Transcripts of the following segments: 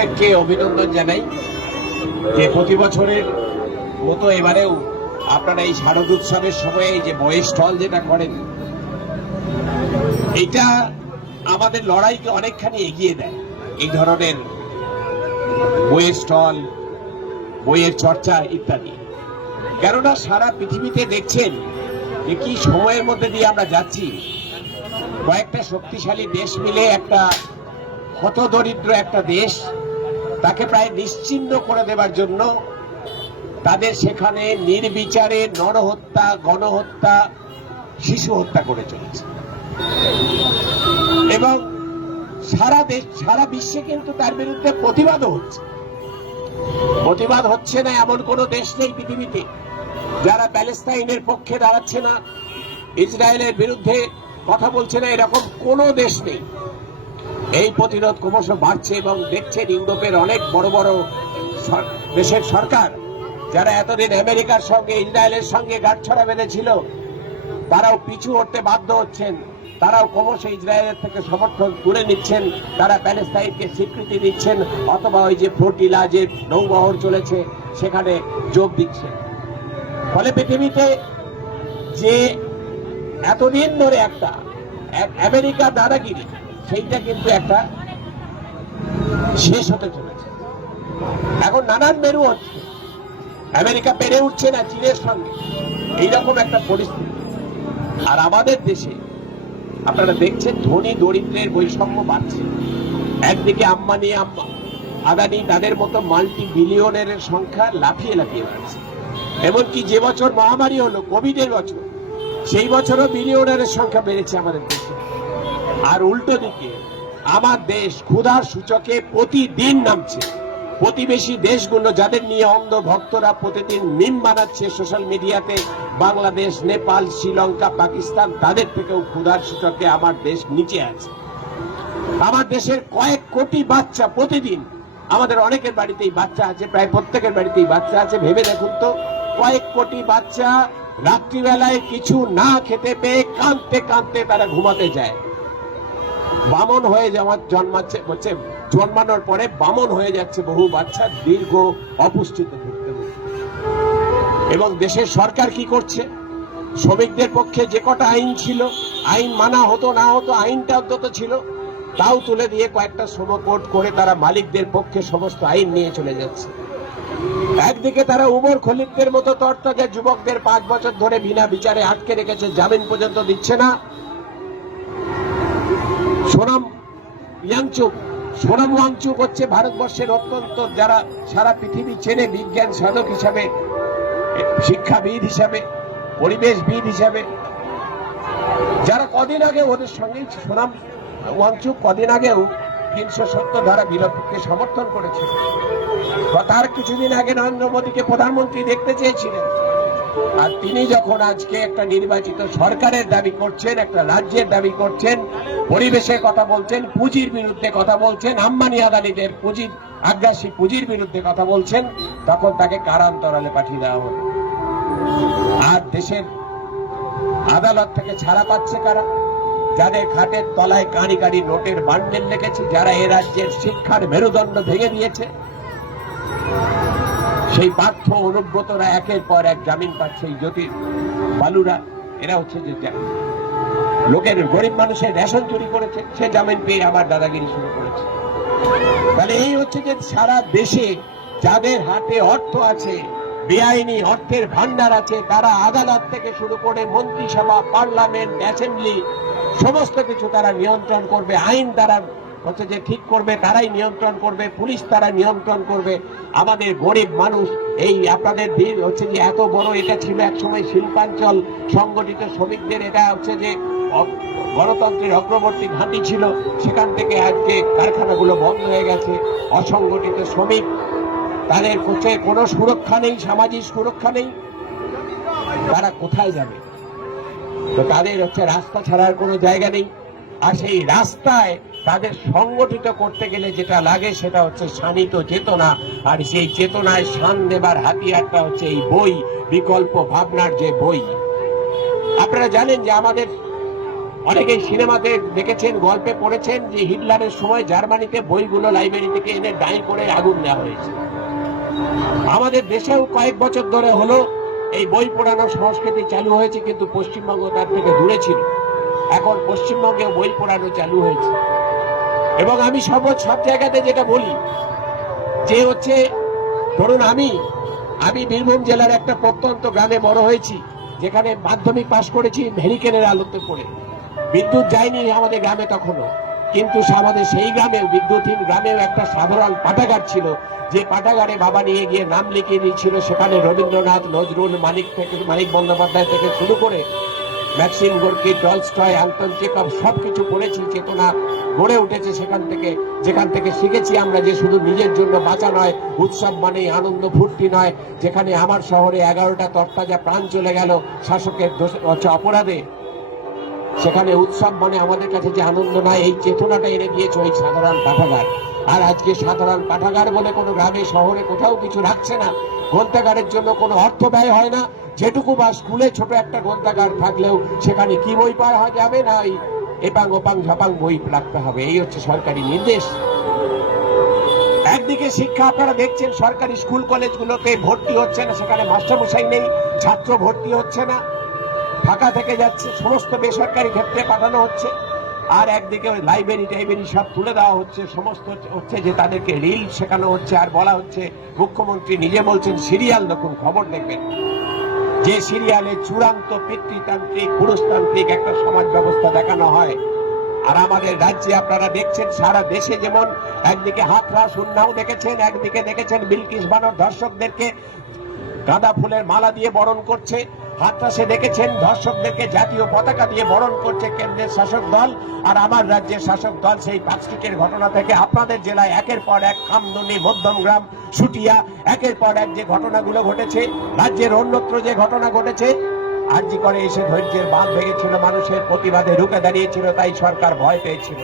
প্রত্যেককে অভিনন্দন জানাই যে প্রতি বছরের মতো এবারেও আপনারা এই শারদোৎসবের সময় এই যে বয়ের স্টল যেটা করেন এটা আমাদের লড়াইকে অনেকখানি এগিয়ে দেয়। এই ধরনের বইয়ের স্টল বইয়ের চর্চা ইত্যাদি। কেননা সারা পৃথিবীতে দেখছেন যে কি সময়ের মধ্যে দিয়ে আমরা যাচ্ছি। কয়েকটা শক্তিশালী দেশ মিলে একটা হতদরিদ্র একটা দেশ তাকে প্রায় নিশ্চিহ্ন করে দেবার জন্য তাদের সেখানে নির্বিচারে নরহত্যা, গণহত্যা, শিশু হত্যা করে চলেছে। এবং সারা দেশ, সারা বিশ্বে কিন্তু তার বিরুদ্ধে প্রতিবাদও হচ্ছে। প্রতিবাদ হচ্ছে না এমন কোন দেশ নেই পৃথিবীতে যারা প্যালেস্তাইনের পক্ষে দাঁড়াচ্ছে না। ইসরায়েলের বিরুদ্ধে কথা বলছে না, এরকম কোনো দেশ নেই। এই প্রতিরোধ ক্রমশ বাড়ছে এবং দেখছেন ইউরোপের অনেক বড় বড় দেশের সরকার, যারা এতদিন আমেরিকার সঙ্গে, ইসরায়েলের সঙ্গে গাঁটছড়া বেঁধেছিল, তারাও পিছু হতে বাধ্য হচ্ছেন। তারাও ক্রমশ ইসরায়েলের থেকে সমর্থন তুলে নিচ্ছেন, তারা প্যালেস্তাইনকে স্বীকৃতি দিচ্ছেন, অথবা ওই যে ফ্লোটিলা যে নৌবহর চলেছে, সেখানে যোগ দিচ্ছেন। ফলে পৃথিবীতে যে এতদিন ধরে একটা, এক- আমেরিকা দাদাগিরি সেইটা কিন্তু একটা শেষ হতে চলেছে। এখন নানান মেরু হচ্ছে। আমেরিকা পেরে উঠছে না চীনের সঙ্গে। এইরকম একটা পরিস্থিতি। আর আমাদের দেশে আপনারা দেখছেন, ধনী দরিদ্রের বৈষম্য বাড়ছে। একদিকে আম্বানি আম্মা আদানি তাদের মতো মাল্টি বিলিয়নের সংখ্যা লাফিয়ে লাফিয়ে বাড়ছে। এমনকি যে বছর মহামারী হলো, কোভিডের বছর, সেই বছরও বিলিয়নের সংখ্যা বেড়েছে আমাদের দেশে। আর উল্টো দিকে, আমার দেশ ক্ষুধার সূচকে প্রতিদিন নামছে। প্রতিবেশী দেশগুলো যাদের নিয়ে অন্ধ ভক্তরা প্রতিদিন মিম বানাচ্ছে সোশ্যাল মিডিয়াতে বাংলাদেশ, নেপাল, শ্রীলঙ্কা, পাকিস্তান, তাদের থেকেও ক্ষুধার সূচকে আমার দেশ নিচে আছে। আমার দেশের কয়েক কোটি বাচ্চা প্রতিদিন, আমাদের অনেকের বাড়িতেই বাচ্চা আছে, প্রায় প্রত্যেকের বাড়িতেই বাচ্চা আছে, ভেবে দেখুন তো, কয়েক কোটি বাচ্চা রাত্রিবেলায় কিছু না খেতে পেয়ে কাঁদতে কাঁদতে তারা ঘুমাতে যায়। বামন হয়ে যাওয়ার জন্মাচ্ছে হচ্ছে জন্মানোর পরে বামন হয়ে যাচ্ছে বহু বাচ্চা, দীর্ঘ অপুষ্টিতে ভুগতে। এবং দেশের সরকার কি করছে? শ্রমিকদের পক্ষে যে কটা আইন ছিল, আইন মানা হতো, না হতো, আইনটা অন্তত ছিল, তাও তুলে দিয়ে কয়েকটা শ্রমকোট করে তারা মালিকদের পক্ষে সমস্ত আইন নিয়ে চলে যাচ্ছে। একদিকে তারা উমর খলিকদের মতো তরতাজা যুবকদের পাঁচ বছর ধরে বিনা বিচারে আটকে রেখেছে, জামিন পর্যন্ত দিচ্ছে না। সোনাম ইয়াংচুক। সোনাম ওয়াংচুক হচ্ছে ভারতবর্ষের অত্যন্ত যারা সারা পৃথিবী চেনে বিজ্ঞান সাধক হিসাবে, শিক্ষাবিদ হিসাবে, পরিবেশবিদ হিসাবে। যারা কদিন আগে ওদের সঙ্গে সোনাম ওয়াংচুক কদিন আগেও তিনশো সত্তর ধারা বিলম্বকে সমর্থন করেছে তার কিছুদিন আগে নরেন্দ্র মোদীকে প্রধানমন্ত্রী দেখতে চেয়েছিলেন। আর তিনি যখন আজকে একটা নির্বাচিত সরকারের দাবি করছেন, একটা রাজ্যের দাবি করছেন পরিবেশের কথা বলছেন, পুঁজির বিরুদ্ধে কথা বলছেন, আম্বানি আদানিদের পুঁজির, আগ্রাসী পুঁজির বিরুদ্ধে কথা বলছেন, তখন তাকে কারান্তরালে পাঠিয়ে দেওয়া হলো? আর দেশের আদালত থেকে ছাড়া পাচ্ছে কারা? যাদের খাটের তলায় কাঁড়ি কাঁড়ি নোটের বান্ডেল লেগেছে, যারা এ রাজ্যের শিক্ষার মেরুদণ্ড ভেঙে দিয়েছে? সেই পার্থ অনুব্রতরা একের পর এক জামিন পাচ্ছে এই জ্যোতির। বালুরা, এরা হচ্ছে যে লোকের, গরিব মানুষের রেশন চুরি করেছে, সে জামিন পেয়ে আবার দাদাগিরি শুরু করেছে। তাহলে এই হচ্ছে যে সারা দেশে যাদের হাতে অর্থ আছে, বেআইনি অর্থের ভান্ডার আছে, তারা আদালত থেকে শুরু করে মন্ত্রিসভা, পার্লামেন্ট, অ্যাসেম্বলি, সমস্ত কিছু তারা নিয়ন্ত্রণ করবে, আইন তারা হচ্ছে যে ঠিক করবে, তারাই নিয়ন্ত্রণ করবে, পুলিশ তারা নিয়ন্ত্রণ করবে। আমাদের গরিব মানুষ, এই আপনাদের দিন হচ্ছে যে এত বড়, এটা ছিল একসময় শিল্পাঞ্চল সংগঠিত শ্রমিকদের, এটা হচ্ছে যে গণতন্ত্রের অগ্রবর্তী ঘাঁটি ছিল। সেখান থেকে আজকে কারখানাগুলো বন্ধ হয়ে গেছে। অসংগঠিত শ্রমিক, তাদের কোথায় কোনো সুরক্ষা নেই, সামাজিক সুরক্ষা নেই। তারা কোথায় যাবে? তো তাদের হচ্ছে রাস্তা ছাড়ার কোনো জায়গা নেই। আর সেই রাস্তায় তাদের সংগঠিত করতে গেলে যেটা লাগে সেটা হচ্ছে শানিত চেতনা। আর সেই চেতনায় শান দেবার হাতিয়ারটা হচ্ছে এই বই, বিকল্প ভাবনার যে বই। আপনারা জানেন যে আমাদের অনেকেই সিনেমাতে দেখেছেন, গল্পে পড়েছেন যে হিটলারের সময় জার্মানিতে বইগুলো লাইব্রেরি থেকে এনে ডাই করে আগুন দেওয়া হয়েছে। আমাদের দেশেও কয়েক বছর ধরে হলো, এই বই পড়ানো সংস্কৃতি চালু হয়েছে কিন্তু পশ্চিমবঙ্গ তার থেকে দূরে ছিল। এখন পশ্চিমবঙ্গে বই পড়ানো চালু হয়েছে। এবং আমি সব সব জায়গাতে যেটা বলি, যে হচ্ছে, ধরুন আমি আমি বীরভূম জেলার একটা প্রত্যন্ত গ্রামে বড় হয়েছি, যেখানে মাধ্যমিক পাশ করেছি ভেরিকেনের আলোতে পড়ে। বিদ্যুৎ যায়নি আমাদের গ্রামে তখনও, কিন্তু আমাদের সেই গ্রামেও বিদ্যুৎহীন গ্রামেও একটা সাধারণ পাঠাগার ছিল, যে পাঠাগারে বাবা নিয়ে গিয়ে নাম লিখিয়ে দিয়েছিল, সেখানে রবীন্দ্রনাথ, নজরুল, মানিক থেকে, মানিক বন্দ্যোপাধ্যায় থেকে শুরু করে Maxim Gorky, Tolstoy Anton Chekhov সবকিছু পড়েছি চেতনা গড়ে উঠেছে সেখান থেকে, যেখান থেকে শিখেছি আমরা যে শুধু নিজের জন্য বাঁচা নয়, উৎসব মানেই আনন্দ, ফুর্তি নয়, যেখানে আমার শহরে এগারোটা তরতাজা প্রাণ চলে গেল শাসকের অপরাধে। সেখানে উৎসব মানে আমাদের কাছে যে আনন্দ নয়, এই চেতনাটা এনে দিয়েছে ওই সাধারণ পাঠাগার। আর আজকে সাধারণ পাঠাগার বলে কোনো গ্রামে, শহরে কোথাও কিছু রাখছে না। গ্রন্থাগারের জন্য কোনো অর্থ ব্যয় হয় না যেটুকু বা স্কুলে ছোট একটা গ্রন্থাগার থাকলেও সেখানে কি বই পাওয়া যাবে না? এপাং ওপাং ঝাপাং বই রাখতে হবে। এই হচ্ছে সরকারি নির্দেশ। একদিকে শিক্ষা আপনারা দেখছেন, সরকারি স্কুল কলেজগুলোতে ভর্তি হচ্ছে না, সেখানে মাস্টারমশাই নেই, ছাত্র ভর্তি হচ্ছে না। ফাঁকা থেকে যাচ্ছে, সমস্ত বেসরকারি ক্ষেত্রে পাঠানো হচ্ছে। আর একদিকে ওই লাইব্রেরি টাইব্রেরি সব তুলে দেওয়া হচ্ছে, সমস্ত হচ্ছে যে তাদেরকে রিল শেখানো হচ্ছে, আর বলা হচ্ছে, মুখ্যমন্ত্রী নিজে বলছেন, সিরিয়াল দেখুন, খবর দেখবেন। যে সিরিয়ালে চূড়ান্ত পিতৃতান্ত্রিক, পুরুষতান্ত্রিক একটা সমাজ ব্যবস্থা দেখানো হয়। আর আমাদের রাজ্যে আপনারা দেখছেন, সারা দেশে যেমন একদিকে হাতরা সুন্নাও দেখেছেন, একদিকে দেখেছেন বিলকিস বানর দর্শকদেরকে গাঁদা ফুলের মালা দিয়ে বরণ করছে। হাতরাসে দেখেছেন, ধর্ষকদেরকে জাতীয় পতাকা দিয়ে বরণ করছে কেন্দ্রের শাসক দল, আর আমার রাজ্যের শাসক দল সেই পাঁচটিকের ঘটনা থেকে আপনাদের জেলায় একের পর এক খামদনি মধ্যমগ্রাম সুটিয়া, একের পর এক যে ঘটনাগুলো ঘটেছে, রাজ্যের অন্যত্র যে ঘটনা ঘটেছে, আর্জি করে এসে ধৈর্যের বাঁধ ভেঙেছিল, মানুষের প্রতিবাদে রুখে দাঁড়িয়েছিল, তাই সরকার ভয় পেয়েছিল।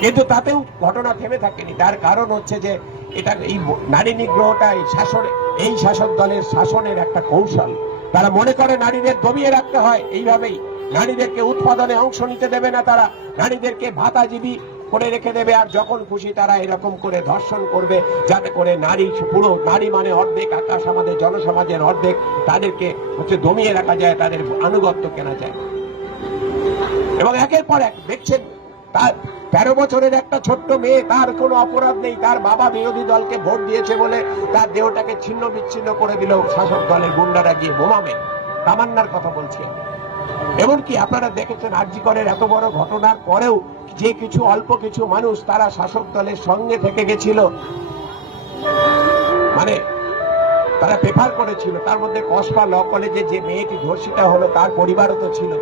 কিন্তু তাতেও ঘটনা থেমে থাকেনি, তার কারণ হচ্ছে যে এটা এই নারী নিগ্রহটা এই শাসন, এই শাসক দলের শাসনের একটা কৌশল। তারা মনে করে নারীদের দমিয়ে রাখতে হয়। এইভাবেই নারীদেরকে উৎপাদনে অংশ নিতে দেবে না তারা। নারীদেরকে ভাতাজীবী করে রেখে দেবে আর যখন খুশি তারা এরকম করে ধর্ষণ করবে, যাতে করে নারী পুরো, নারী মানে অর্ধেক আকাশ আমাদের, জনসমাজের অর্ধেক। তাদেরকে হচ্ছে দমিয়ে রাখা যায়, তাদের আনুগত্য কেনা যায়। এবং একের পর এক দেখছেন তার তেরো বছরের একটা ছোট্ট মেয়ে, তার কোনো অপরাধ নেই। তার বাবা বিরোধী দলকে ভোট দিয়েছে বলে তার দেহটাকে ছিন্ন বিচ্ছিন্ন করে দিল শাসক দলের গুন্ডারা গিয়ে বোমামে। তামান্নার কথা বলছি এমনকি আপনারা দেখেছেন আর্যিকরের এত বড় ঘটনার পরেও যে কিছু অল্প কিছু মানুষ তারা শাসক দলের সঙ্গে থেকে গেছিল। মানে তারা পেপার করেছিল, তার মধ্যে কসবা ল কলেজে যে মেয়েটি ধর্ষিতা হলো তার পরিবারও তো ছিল।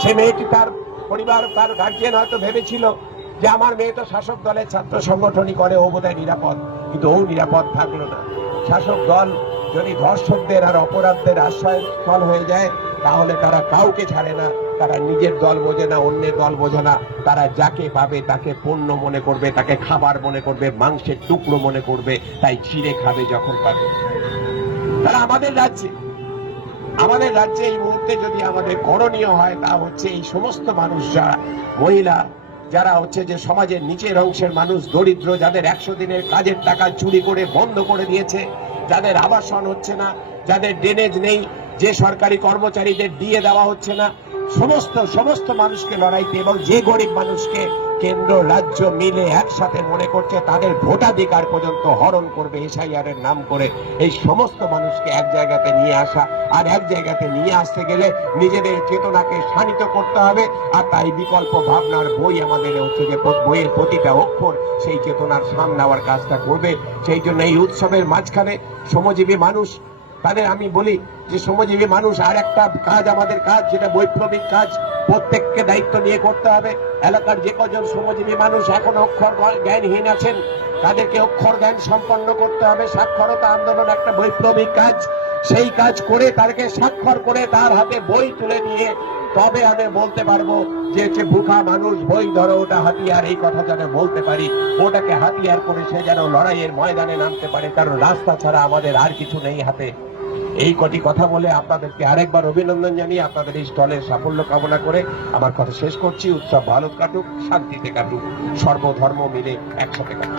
সে মেয়েটি তার পরিবার তার গার্জিয়ান হয়তো ভেবেছিল যে আমার মেয়ে তো শাসক দলের ছাত্র সংগঠনই করে, ও বোধহয় নিরাপদ। কিন্তু ও নিরাপদ থাকল না। শাসক দল যদি ধর্ষকদের আর অপরাধদের আশ্রয় স্থল হয়ে যায়, তাহলে তারা কাউকে ছাড়ে না। তারা নিজের দল বোঝে না, অন্যের দল বোঝে না। তারা যাকে পাবে তাকে পণ্য মনে করবে, তাকে খাবার মনে করবে, মাংসের টুকরো মনে করবে, তাই ছিঁড়ে খাবে যখন পাবে। তারা আমাদের রাজ্যে আমাদের রাজ্যে এই মুহূর্তে যদি আমাদের করণীয় হয়, তা হচ্ছে এই সমস্ত মানুষ যারা, মহিলা যারা হচ্ছে যে সমাজের নিচের অংশের মানুষ, দরিদ্র, যাদের একশো দিনের কাজের টাকা চুরি করে বন্ধ করে দিয়েছে, যাদের আবাসন হচ্ছে না, যাদের ড্রেনেজ নেই, যে সরকারি কর্মচারীদের দিয়ে দেওয়া হচ্ছে না, সমস্ত সমস্ত মানুষকে লড়াইতে এবং যে গরিব মানুষকে কেন্দ্র, রাজ্য মিলে একসাথে মনে করছে তাদের ভোটাধিকার পর্যন্ত হরণ করবে এসআইআর এর নাম করে। এই সমস্ত মানুষকে এক জায়গাতে নিয়ে আসা আর এক জায়গাতে নিয়ে আসতে গেলে নিজেদের চেতনাকে শানিত করতে হবে। আর তাই বিকল্প ভাবনার বই আমাদের হচ্ছে যে বইয়ের প্রতিটা অক্ষর সেই চেতনার সামনে নেওয়ার কাজটা করবে। সেই জন্য এই উৎসবের মাঝখানে শ্রমজীবী মানুষ, তাদের আমি বলি যে শ্রমজীবী মানুষ আর একটা কাজ আমাদের কাজ, যেটা বৈপ্লবিক কাজ প্রত্যেককে দায়িত্ব নিয়ে করতে হবে। এলাকার যে কজন শ্রমজীবী মানুষ এখন অক্ষর জ্ঞানহীন আছেন, তাদেরকে অক্ষর জ্ঞান সম্পন্ন করতে হবে। সাক্ষরতা আন্দোলন একটা বৈপ্লবিক কাজ। সেই কাজ করে তাদেরকে স্বাক্ষর করে তার হাতে বই তুলে নিয়ে তবে আমি বলতে পারব যে হচ্ছে ভুখা মানুষ বই ধরো, ওটা হাতিয়ার। এই কথা যেন বলতে পারি, ওটাকে হাতিয়ার করে সে যেন লড়াইয়ের ময়দানে নামতে পারে। কারণ রাস্তা ছাড়া আমাদের আর কিছু নেই হাতে। এই কটি কথা বলে আপনাদেরকে আরেকবার অভিনন্দন জানিয়ে আপনাদের এই স্টলের সাফল্য কামনা করে আমার কথা শেষ করছি। উৎসব ভালো কাটুক, শান্তিতে কাটুক। সর্বধর্ম মিলে একসাথে কাটুক।